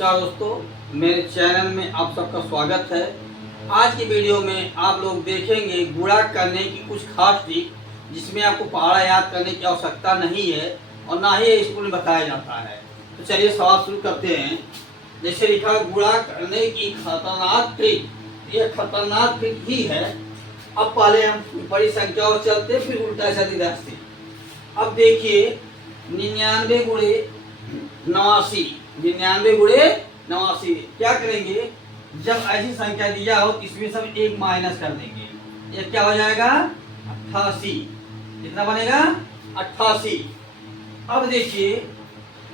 नमस्कार दोस्तों, मेरे चैनल में आप सबका स्वागत है। आज की वीडियो में आप लोग देखेंगे गुणा करने की कुछ खास ट्रिक, जिसमें आपको पहाड़ा याद करने की आवश्यकता नहीं है और ना ही स्कूल में बताया जाता है। तो चलिए सवाल शुरू करते हैं। जैसे लिखा, गुणा करने की खतरनाक ट्रिक। यह खतरनाक ट्रिक ही है। अब पहले हम बड़ी संख्याओं चलते, फिर उल्टा सीधी रास्ते। अब देखिए, 99 गुणे 89, 99 गुणे 89। क्या करेंगे, जब ऐसी संख्या दिया हो इसमें सब एक माइनस कर देंगे। ये क्या हो जाएगा, 88। कितना बनेगा, 88। अब देखिए,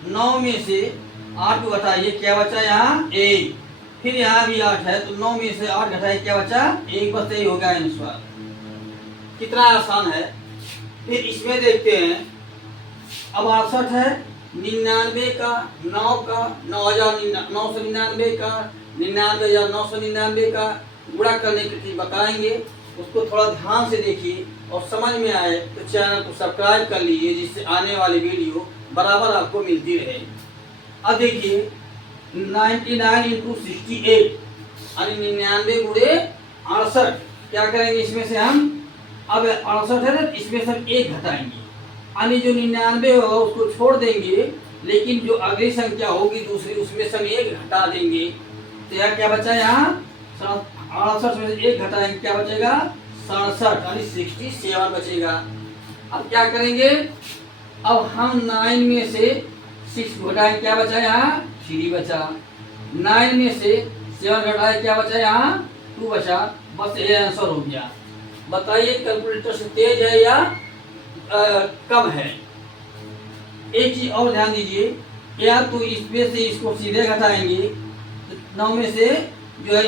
9 में से 8 को घटाइए, क्या बचा यहाँ 1। फिर यहाँ भी 8 है, तो 9 में से 8 घटाइए, क्या बचा 1। बस यही होगा आंसर। कितना आसान है। फिर इसमें देखते हैं, अब 68 है, 99 का, 9 का, 9,999 का, 99,999 का गुणा करने की ट्रिक बताएंगे। उसको थोड़ा ध्यान से देखिए और समझ में आए तो चैनल को सब्सक्राइब कर लीजिए, जिससे आने वाली वीडियो बराबर आपको मिलती रहे। अब देखिए, 99 इंटू 68 यानी 99 गुणे 68। क्या करेंगे इसमें से हम, अब 68 है ना, इसमें से हम 1 घटाएंगे, यानी जो 99 होगा उसको छोड़ देंगे, लेकिन जो अगली संख्या होगी दूसरी, उसमें से हम 1 घटा देंगे। तो यह क्या बचा, यहाँ 68 में से 1 घटाएंगे, क्या बचेगा 67 यानी 67 बचेगा। अब क्या करेंगे, अब हम 9 में से 6 घटाएंगे, क्या बचा यहाँ 3 बचा। 9 में से 7 घटाए, क्या बचा यहाँ 2 बचा। बस ये आंसर हो गया। बताइए कैलकुलेटर से तेज है या कम है। एक चीज और ध्यान दीजिए, या तो इसमें से इसको सीधे घटाएंगे, तो 9 में से जो है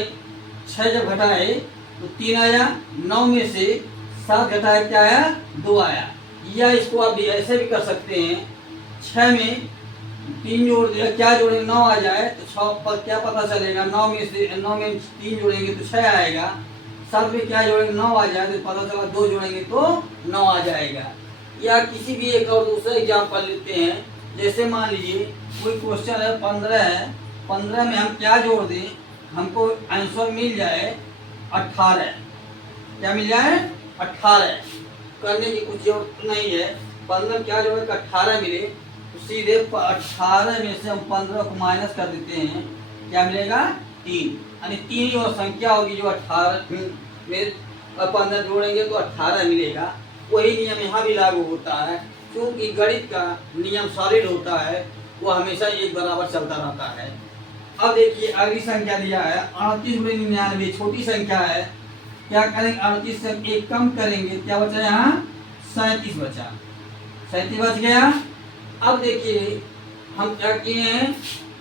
6 जब घटाए तो 3 आया, 9 में से 7 घटाए, क्या आया 2 आया। या इसको आप भी ऐसे भी कर सकते हैं, 6 में 3 जोड़ दिया, क्या जोड़ेंगे 9 आ जाए तो 6 पर क्या पता चलेगा, 9 में 3 जोड़ेंगे तो 6 आएगा। 7 में क्या जोड़ेंगे 9 आ जाए तो पता चला 2 जोड़ेंगे तो 9 आ जाएगा। या किसी भी एक और दूसरा एग्जाम्पल लेते हैं। जैसे मान लीजिए कोई क्वेश्चन है, 15 है, 15 में हम क्या जोड़ दें, हमको आंसर मिल जाए 18। क्या मिल जाए 18। करने की कुछ जरूरत नहीं है। 15 क्या जोड़े 18 मिले, तो सीधे 18 में से हम 15 को माइनस कर देते हैं, क्या मिलेगा 3। यानी 3 ही और संख्या होगी जो 18 में 15 जोड़ेंगे तो 18 मिलेगा। वही नियम यहाँ भी लागू होता है, क्योंकि गणित का नियम सॉलिड होता है, वो हमेशा एक बराबर चलता रहता है। अब देखिए, अगली संख्या दिया है 38 गुणे 99, छोटी संख्या है। क्या करेंगे, 38 से 1 कम करेंगे, क्या बचा यहाँ 37 बचा। 37 बच गया। अब देखिए हम क्या किए हैं,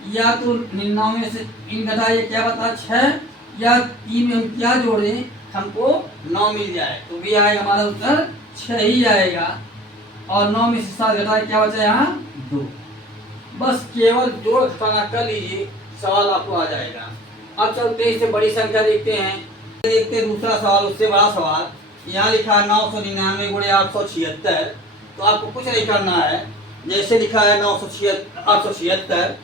या तो 99 से 3 घटाइए, क्या बता 6, या 3 में हम क्या जोड़ें, हमको 9 मिल जाए, तो भी आएगा हमारा उत्तर 6 ही आएगा। और 9 में से 7 घटाए, क्या बचा यहाँ 2। बस केवल जोड़ घटाना कर लीजिए, सवाल आपको आ जाएगा। अब चलते इससे बड़ी संख्या देखते हैं। देखते हैं दूसरा सवाल, उससे बड़ा सवाल। यहाँ लिखा है 999 गुणे 876। तो आपको कुछ नहीं करना है। जैसे लिखा है 876,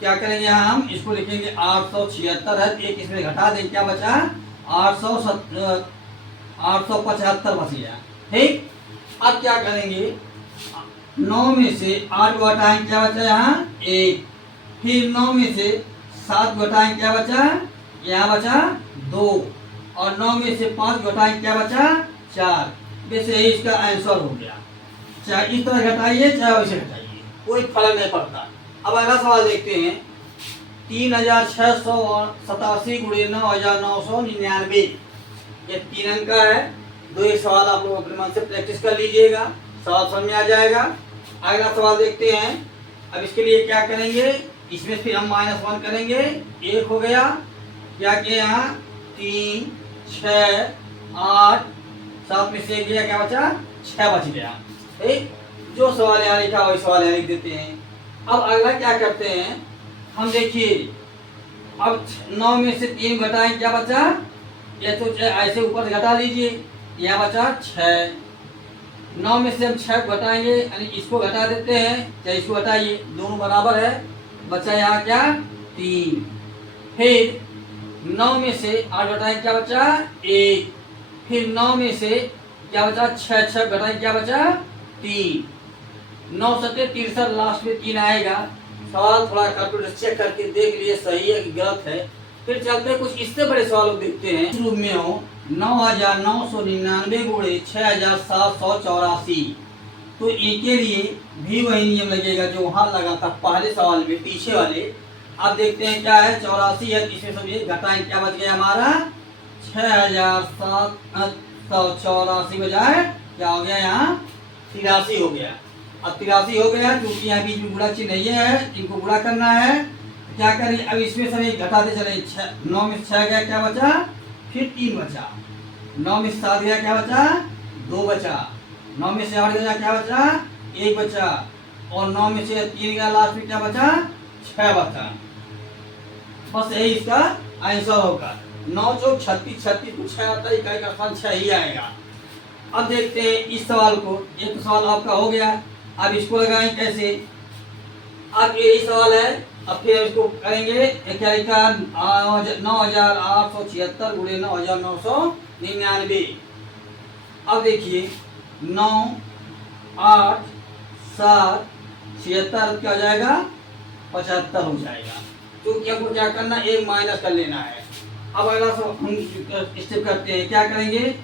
क्या करेंगे यहाँ हम इसको लिखेंगे 876 है, एक इसमें घटा देंगे, क्या बचा 875 बच गया। ठीक। अब क्या करेंगे, 9 में से 8 घटाएंगे, क्या बचा यहाँ 1। फिर 9 में से 7 घटाएंगे, क्या बचा यहाँ बचा 2। और 9 में से 5 घटाएंगे, क्या बचा 4। वैसे यही इसका आंसर हो गया। चाहे इस तरह घटाइए चाहे वैसे घटाइए, कोई फर्क नहीं पड़ता। अब अगला सवाल देखते हैं। 3687 गुणे 9999, ये 3 अंक का है। 2 सवाल आप लोग अपने मन से प्रैक्टिस कर लीजिएगा, सवाल समझ में आ जाएगा। अगला सवाल देखते हैं। अब इसके लिए क्या करेंगे, इसमें फिर हम -1 करेंगे, 1 हो गया। क्या किया यहाँ 3, 6, 8, 7 में से 1 गया, क्या बचा 6 बच गया। ठीक। जो सवाल यहाँ लिखा वही सवाल यहाँ लिख देते हैं। अब अगला क्या करते हैं हम, देखिए अब 9 में से 3 घटाएं, क्या बचा, ये तो ऐसे ऊपर से घटा लीजिए, यहाँ बचा 6। 9 में से हम 6 घटाएंगे, यानी इसको घटा देते हैं, चाहे इसको घटाइए, दोनों बराबर है। बचा यहाँ क्या 3। फिर 9 में से 8 घटाएं क्या बचा 1। फिर 9 में से क्या बचा 6, 6 घटाएं क्या बचा 3। 9 सत्ते 63, लास्ट में 3 आएगा। सवाल थोड़ा कैलकुलेटर चेक करके देख लिए सही है कि गलत है। फिर चलते हैं कुछ इससे बड़े सवाल देखते हैं। इस रूप में हो 9,999 गुणे 6,784। तो इनके लिए भी वही नियम लगेगा जो वहां लगा था पहले सवाल में पीछे वाले। अब देखते हैं क्या है 84 है, इसमें समझिए घटाएं क्या बच गया हमारा 6,784 बजाय क्या हो गया यहाँ 83 हो गया। अब 83 हो गया क्योंकि यहाँ बीच में गुणा चिन्ह नहीं है, इनको गुणा करना है। क्या करें अब इसमें सभी घटाते चले। 9 में 6 गया क्या बचा फिर 3 बचा। 9 में 7 गया क्या बचा 2 बचा। 9 में से 8 गया क्या बचा 1 बचा। और 9 में से 3 गया लास्ट में क्या बचा 6 बचा। बस यही इसका आंसर होगा। 9 चौक 36, 36 को 6 आता है, इकाई का स्थान 6 ही आएगा। अब देखते हैं इस सवाल को। एक तो सवाल आपका हो गया, अब इसको लगाएं कैसे। अब यही सवाल है, अब फिर इसको करेंगे क्या लिखा 9,876 गुणे 9,999। अब देखिए 9, 8, 7, 76 क्या हो जाएगा 75 हो जाएगा। क्योंकि आपको क्या करना एक माइनस कर लेना है। अब अगला सब हम स्टेप करते हैं, क्या करेंगे।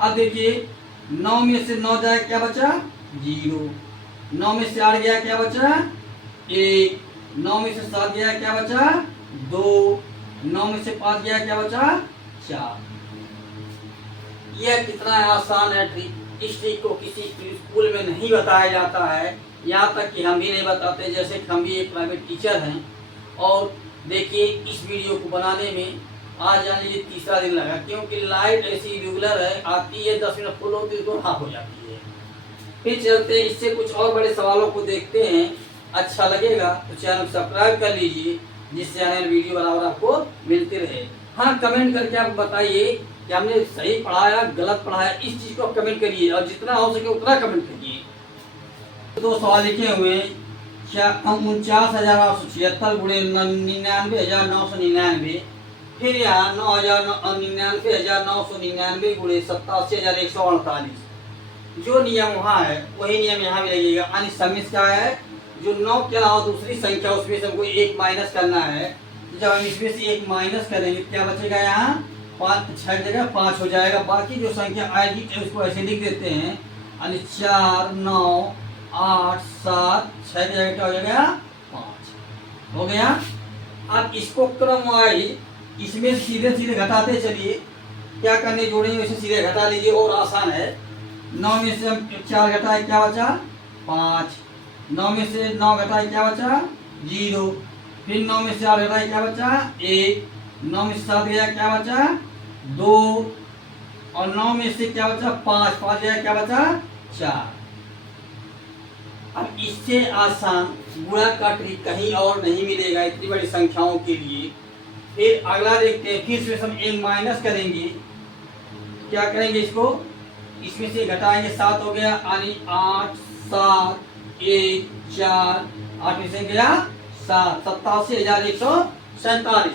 अब देखिए 9 में से 9 जाए क्या बचा 0। 9 में से 8 गया क्या बचा 1। 9 में से 7 गया क्या बचा 2। 9 में से 5 गया क्या बचा 4। यह कितना आसान है ट्रिक। इस ट्रिक को किसी स्कूल में नहीं बताया जाता है, यहाँ तक कि हम भी नहीं बताते। जैसे कि हम भी एक प्राइवेट टीचर हैं। और देखिए इस वीडियो को बनाने में आज जाने ये तीसरा दिन लगा, क्योंकि लाइट ऐसी रेगुलर है, आती है 10 मिनट फुल होती है तो हाफ हो जाती है। फिर चलते हैं इससे कुछ और बड़े सवालों को देखते हैं। अच्छा लगेगा तो चैनल सब्सक्राइब कर लीजिए, जिससे आने वाली वीडियो बराबर आपको मिलते रहे। हाँ, कमेंट करके आप बताइए कि हमने सही पढ़ाया गलत पढ़ाया, इस चीज को आप कमेंट करिए और जितना हो सके उतना कमेंट करिए। दो सवाल लिखे हुए 49,876 गुणे 99,999। फिर यहाँ 99,999 गुणे 87,148। जो नियम वहाँ है वही नियम यहाँ भी लगेगा। यानी समिस क्या है, जो 9 के अलावा दूसरी संख्या उसमें से हमको 1 माइनस करना है। जब हम इसमें से 1 माइनस करेंगे क्या बचेगा यहाँ 5, 6 जगह 5 हो जाएगा। बाकी जो संख्या आएगी उसको ऐसे लिख देते हैं। यानी 4, 9, 8, 7, 6 की जगह क्या हो जाएगा 5 हो गया। अब इसको क्रम वाइज इसमें सीधे सीधे घटाते चलिए। क्या करने जोड़ेंगे वैसे सीधे घटा लीजिए और आसान है। 9 में से हम 4 घटाए क्या बचा 5। 9 में से 9 घटाए क्या बचा 0। फिर 9 में से 8 घटाए क्या बचा 1। 9 में से 7 गया क्या बचा 2। और 9 में से क्या बचा 5, 5 गया क्या बचा 4। अब इससे आसान गुणा का ट्रिक कहीं और नहीं मिलेगा इतनी बड़ी संख्याओं के लिए। फिर अगला देखते हैं, फिर से हम 1 माइनस करेंगे। क्या करेंगे इसको, इसमें से घटाएंगे 7 हो गया। यानी 8, 7, 1, 4, 8 में से गया 7, 87,147।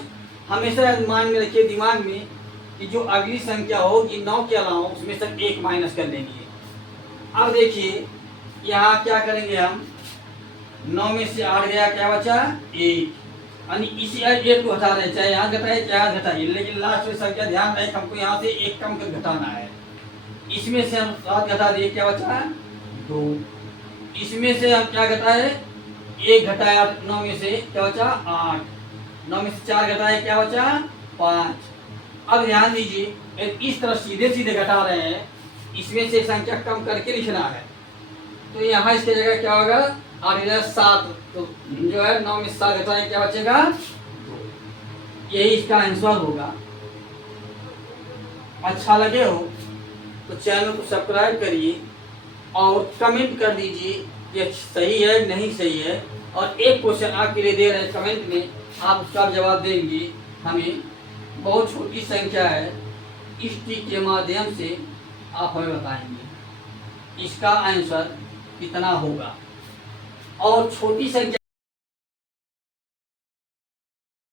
हमेशा मान में रखिए दिमाग में कि जो अगली संख्या होगी 9 के अलावा उसमें से 1 माइनस कर लेनी है। अब देखिए यहाँ क्या करेंगे हम 9 में से 8 गया क्या बचा 1। यानी इसी 1 को हटा रहे, चाहे यहाँ घटाए चाहे यहाँ घटाइए, लेकिन लास्ट में संख्या ध्यान रहे हमको यहाँ से 1 कम कर घटाना है। इसमें से हम 7 घटा दिए क्या बचा 2। इसमें से हम क्या घटाए 1 घटाया 9 में से क्या बचा 8। 9 में से 4 घटाए क्या बचा 5। अब ध्यान दीजिए इस तरह सीधे सीधे घटा रहे हैं, इसमें से संख्या कम करके लिखना है। तो यहाँ इसकी जगह क्या होगा 8 7, तो जो है 9 में 7 घटाएं क्या बचेगा 2। यही इसका आंसर होगा। अच्छा लगे हो तो चैनल को सब्सक्राइब करिए और कमेंट कर दीजिए कि सही है नहीं सही है। और एक क्वेश्चन आपके लिए दे रहे हैं कमेंट में, आप उसका जवाब देंगे हमें। बहुत छोटी संख्या है, इस ट्रिक के माध्यम से आप हमें बताएंगे इसका आंसर कितना होगा। और छोटी संख्या